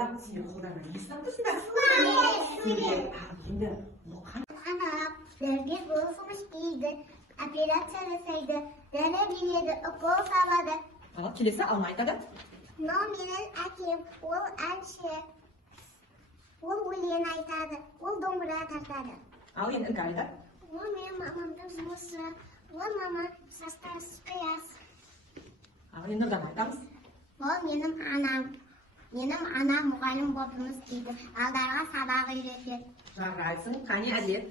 Seni қолдарына не ұстап тұрсыңдар? Енді Ана, дәрігер болсымыз дейді, операция жасайды, дәрі береді, укол салады. ал келесі алма айтады. Мынау менің әкем, ол әнші. Ол өлең айтады, ол домбыра тартады. Ал енді іңкәр айтады. Ол менің мамамның жұмысы, ол мама састас қияс. Ал енді нұрдан айтамыз. Ол менің анам. Менің анам мұғалім болдыңыз дейді, алдарға сабақ үйретеді. Жарайсың, қане әдет.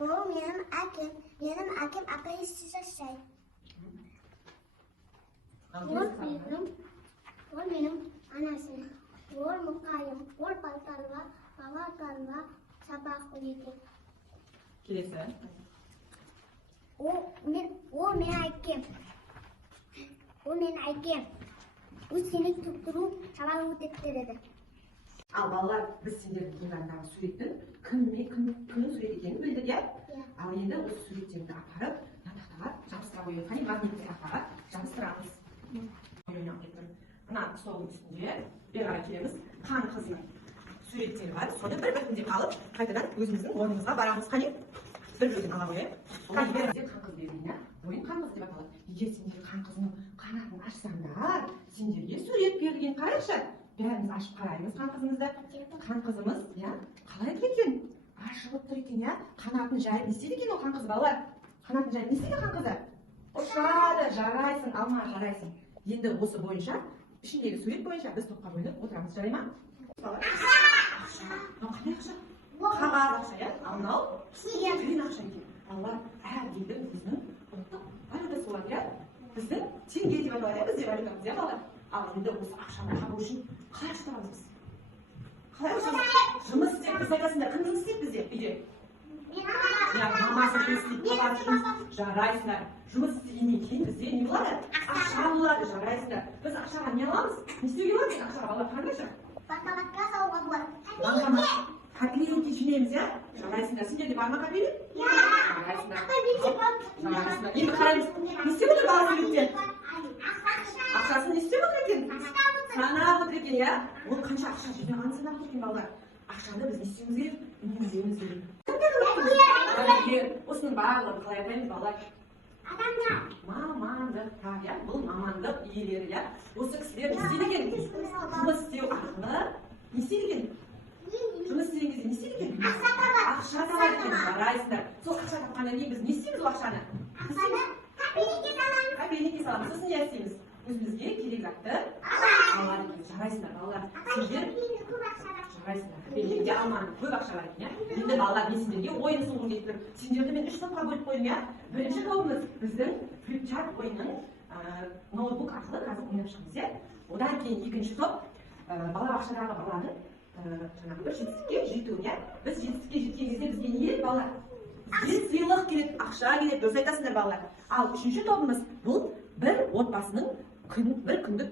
Ол менің әкем апайсы жасайды. Ол менің анасым. Ол мұқайым, ол балтанға, бала сабақ үйретеді. Келесі. Ол менің әкем. Ол сені тұқтыру сабақ өтеттіреді. Ал балалар, біз сендердің қолдарындағы суреттің кімнің сурет екенін білдік, иә? Ал енді осы суреттерді апарып, тақтаға жабыстыра қойып, қане магнитті тақтаға жабыстырамыз. Мына столдың үстінде бері қарай келеміз. Қан қызының суреттері бар. Соны бір-бірден алып, қайтадан өзіміздің орнымызға барамыз. Қане? Бір-бірден ала қояйық. Қан қыз берген, ойын қан қыз деп аталады. Егер сендер қан қызының қанатын ашсаңдар, сендерге сурет берілген. Қарайықшы. Бәріміз ашып қараймыз қан қызымызды. Қан қызымыз, иә, қалай екен? Ашылып тұр екен, иә? Қанатын жайып не істейді екен ол қан қыз, балалар? Қанатын жайып не істейді қан қызы? Ұшады, жарайсың, алма, жарайсың. Енді осы бойынша, ішіндегі сурет бойынша біз топқа бөлініп отырамыз, жарай ма? Ақша. Мынау қандай ақша? Қағаз ақша, иә? Ал мынау тиын ақша екен. Балалар, әр елдің өзінің ұлттық валютасы болады, иә? Біздің теңге деп аталады, бізде валютамыз, иә, балалар? Ал енді осы ақшаны табу үшін қалай ақша табамыз біз? Қалай ақша? Жұмыс істеп, біз айтасыңдар, кім жұмыс істейді бізде үйде? Мамасы жұмыс істейді, папасы жұмыс істейді. Жарайсыңдар. Жұмыс істегеннен кейін бізде не болады? Ақша болады, жарайсыңдар. Біз ақшаға не аламыз? Не істеуге болады біз ақшаға, балалар, қараңдаршы? Банкоматқа салуға болады. Копилетке жинаймыз, иә? Жарайсыңдар. Сендерде бар ма копилет? Иә. Жарайсыңдар. Енді қараймыз. Не істеп отыр бала суреттен? Ақшасын не істеп отыр екен? Санап отыр екен, иә? Ол қанша ақша жинағанын санап отыр екен, балалар. Ақшаны біз не істеуіміз керек? Үнемдеуіміз керек. Осының барлығын қалай айтаймыз, балалар? Адамдар. Мамандықта, иә? Бұл мамандық иелері, иә? Осы кісілер не істейді екен? Жұмыс істеу арқылы не істейді екен? Жұмыс істеген кезде не істейді екен? Ақша табады. Ақша табады екен, жарайсыңдар. Сол ақша тапқаннан кейін біз не істейміз ол ақшаны? Ақшаны кабинетке саламыз. Кабинетке саламыз. Сосын не істейміз? Өзімізге керек затты алады екен. Жарайсыңдар, балалар. Сендер жарайсыңдар. Кабинетте алманың көп ақша бар екен, иә? Енді балалар, мен сендерге ойын ұсынғым келіп тұр. Сендерді мен 3 топқа бөліп қойдым, иә? Бірінші тобымыз біздің флипчарт ойынның ноутбук арқылы қазір ойнап шығамыз, иә? Одан кейін екінші топ балабақшадағы баланың жаңағы бір жетістікке жетуі, иә? Біз жетістікке жеткен кезде бізге не керек, балалар? Бізге сыйлық керек, ақша керек, дұрыс айтасыңдар, балалар. Ал үшінші тобымыз бұл бір отбасының бір күндік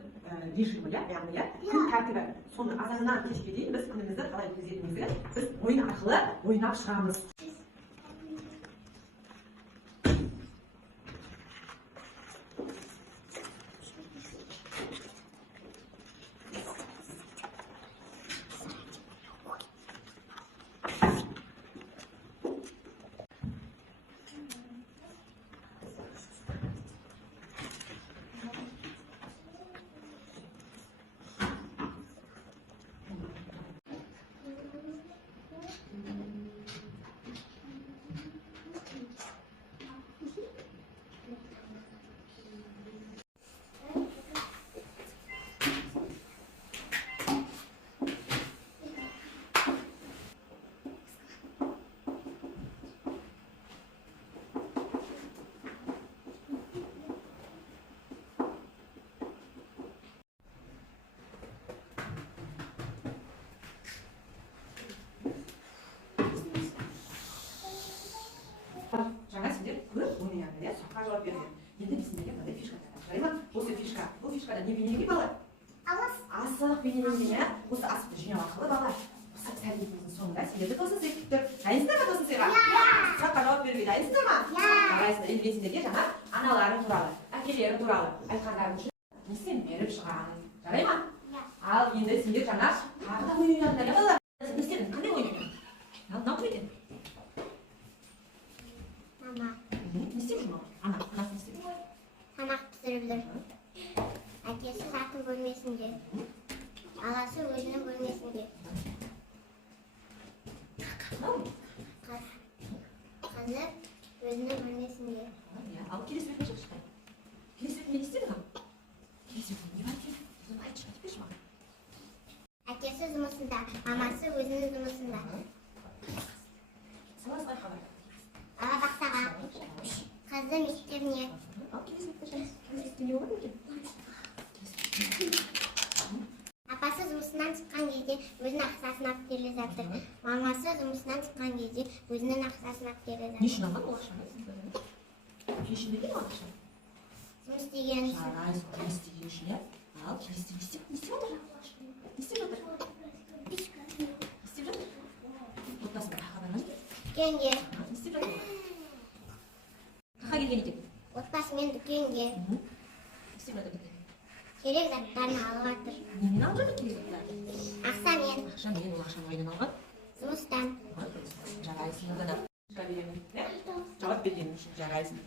режимі, яғни күн тәртібі. Соны азаннан кешке дейін біз күнімізді қалай өткізетінімізді біз ойын арқылы ойнап шығамыз. Жаңа сендер көп ойнайсыңдар, иә? Сұраққа жауап беріңдер. Енді біз сендерге мынандай фишка тартамыз, жарай ма? Осы фишка, бұл фишкада не бейнеленген, балалар? Асық бейнеленген, иә? Осы асықты жинау арқылы, балалар, осы сәлеміміздің соңында сендерді тосын сый күтіп тұр. Дайынсыздар ма тосын сыйға? Сұраққа жауап беруге дайынсыздар ма? Жарайсыздар. Енді мен сендерге жаңа аналарың туралы, әкелерің туралы айтқандарың үшін несен беріп шығамын. Жарай ма? Al endi sizga жаңа tag'ida o'yin o'ynadinglar, bolalar. Siz ne istedin? Qanday o'yin o'ynading? Ne qilding? Mama. Ne istedin mama? Ana, ne istedin? Tamak pişirebilir. Akesi sakın bölmesin diye. Alası özünü bölmesin diye. Kızı özünü bölmesin diye. Ya, al kilise bir başa çıkar. Kilise ne istedin ama? Kilise ne var ki? Bunu ay çıkart bir şey var. Akesi zumusunda, maması özünün zumusunda. Sana sana haber. Ala baksağa. Kızım istirniye. Al kilise bir başa. Kilise istemiyor mu ki? Apası zumusundan çıkan gece özünün aksasını alıp geri zaten. Maması zumusundan çıkan gece özünün aksasını alıp geri zaten. Niçin ama o akşam? Kilise değil mi o akşam? Zumus degen için. Ay, kilise diyor işine. Al kilise istiyor da Allah aşkına. İstiyor da. İstiyor da. Otlasın da haberler. Dükkenge. İstiyor da. Kaka gelgen edik. Otbasымен dükkenge. İstiyor da. Керек заттарын алып жатыр. Немен алып келе жатыр? Ақшамен, Ақша мен ол ақшаны қайдан алған? жұмыстан. Жарайсың одан да. Жауап берген үшін жарайсың.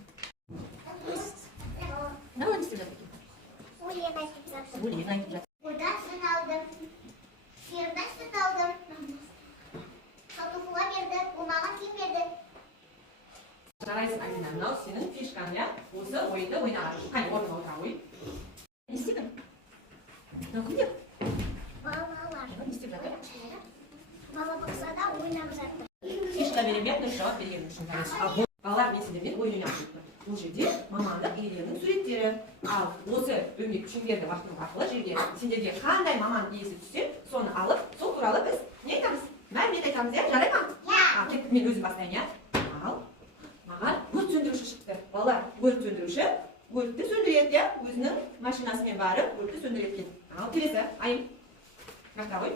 Не оны істеп жатыр? Өлең айтып жатыр. Өлең айтып жатыр. Бұдан сүт алдым. Сиырдан сүт алдым. Сатушыға берді, ол маған киім берді. Жарайсың Альбина, мынау сенің фишкаң, иә? Осы ойынды ойнаған. Қане орнына отыра қой. Не істедің? Мынау кімдер? Балалар. Не істеп жатыр? Балабақшада ойнап жатыр. Фишка берем, я жауап берген үшін жарайсың. Ал балалар мен сендермен ойын ойнап жатыр. Бұл жерде мамандық иелерінің суреттері. Ал осы өлмек күшіңдерді уақытың арқылы жерге сендерге қандай маман иесі түссе, соны алып, сол туралы біз не айтамыз? Мәлімет айтамыз, иә? Жарай ма? Иә. Кеттік, мен өзім бастайын, иә? Ал маған өрт сөндіруші шықты. Балалар, өрт сөндіруші өртті сөндіреді, иә? Өзінің машинасымен барып, өртті сөндіреді екен. Ал келесі, Айым. Жақта ғой.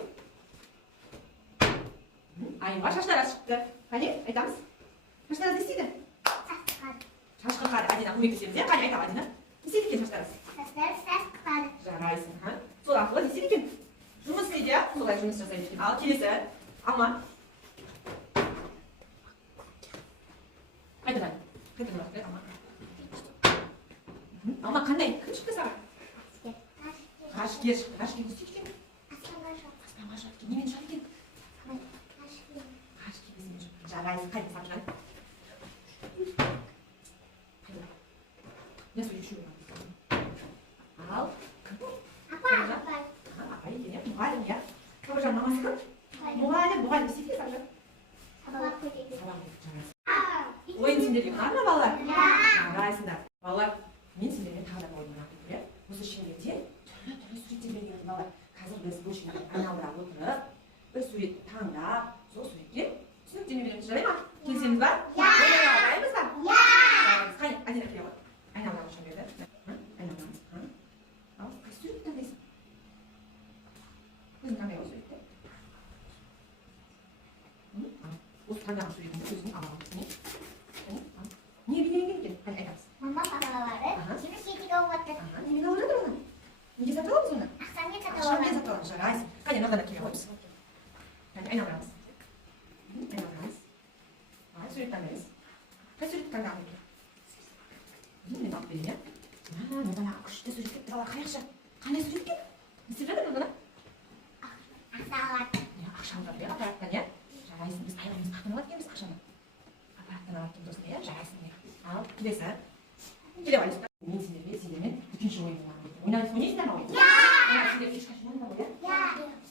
Айымға шаштараз шықты. Қане, айтамыз? Шаштараз не істейді? Шашқы қады. Адина, көмектесеміз, иә? Қане, айтам, Адина. Не істейді екен шаштараз? Шаштараз қады. Жарайсың, ха? Сол арқылы не істейді екен? Жұмыс істейді, иә? Солай жұмыс жасайды екен. Ал келесі, Алма. Қайтадан. Қайтадан, Алма. Алма қандай? Кім шықты саған? Ғашкер. Ғашкер не істейді екен? Аспанға шығады екен. Немен шығады екен? Ғашкер безімен шығады. Жарайсың, қайда саған? Қайда? Не сөйлеуші болған? Ал, кім? Апа. Апай екен, иә? Мұғалім, иә? Сабыржан мамасы кім? Мұғалім не істейді екен Сабыржан? Сабақ көреді. Сабақ береді, жарайсың. Ойын сендерге ұнады ма, балалар? Жарайсыңдар. Балалар, мен сендермен тағы да ойын ойнап кетем, иә? Осы шеңберде түрлі суреттер берген балалар. Қазір біз бұл шеңберді айналдыра отырып, бір сурет таңдап, сол суретке түсініктеме береміз. Жарай ма? Келісеміз ба? Ойнаймыз ба? Қане, Адина келе ғой. Айналдырамыз шеңберді. Айналдырамыз. Ал, қай суретті таңдайсың? Өзің таңдай ғой суретті. Осы таңдаған суретіңді өзің алған. Не бейнеленген екен? Қане, айтамыз. Мама балалары темір сетіге алып жатыр. Немен алып жатыр оны? Неге сатып аламыз оны? Ақшамен сатып Ақшамен аламыз. сатып аламыз, жарайсың. Қане, мына ғана келе қоймыз. Айналдырамыз. Айналдырамыз. Ал, сурет таңдаймыз. Қай суретті таңдаған екен? Мен алып берейін, иә? Мен бағана күшті сурет кетті, бала қай ақша? Қандай сурет екен? Не істеп жатыр мұны? Ақша алады. Ақша алып жатыр, аппараттан, иә? Жарайсың, біз айлығымыз қақтан алып келеміз ақшаны. Аппараттан алып келеміз осыны, иә? Жарайсың, ал, келесі. Келе қойыңыздар. Мен сендермен дүкенші ойнайсыңдар ма ойын? Сендер фишка жинадыңдар ғой, иә?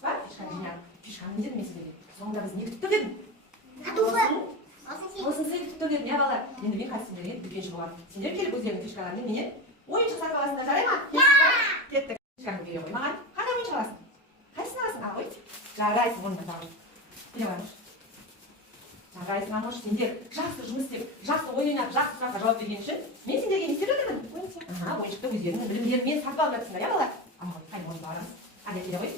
Бар, фишка жинадық. Фишканы не дедім мен сендерге? Соңында біз не күтіп тұр дедім? Осын сый күтіп тұр дедім, иә балалар? Енді мен қазір сендерге дүкенші боламын. Сендер келіп өздеріңнің фишкаларымен менен ойыншық сатып аласыңдар, жарай ма? Кеттік. Фишканы бере қой маған. Қандай ойыншық аласың? Қайсысын аласың? Ал ғой. Жарайсың, онда тағы. Келе қойыңыз. Жарайсың, Анош, сендер жақсы жұмыс істеп, жақсы ойнап, жақсы сұраққа жауап берген үшін мен сендерге не істеп жатырмын? Ойыншықты өздеріңнің білімдерімен сатып алып жатырсыңдар, иә балалар? Ал, қайда ойынға барамыз? Әне келе ғой.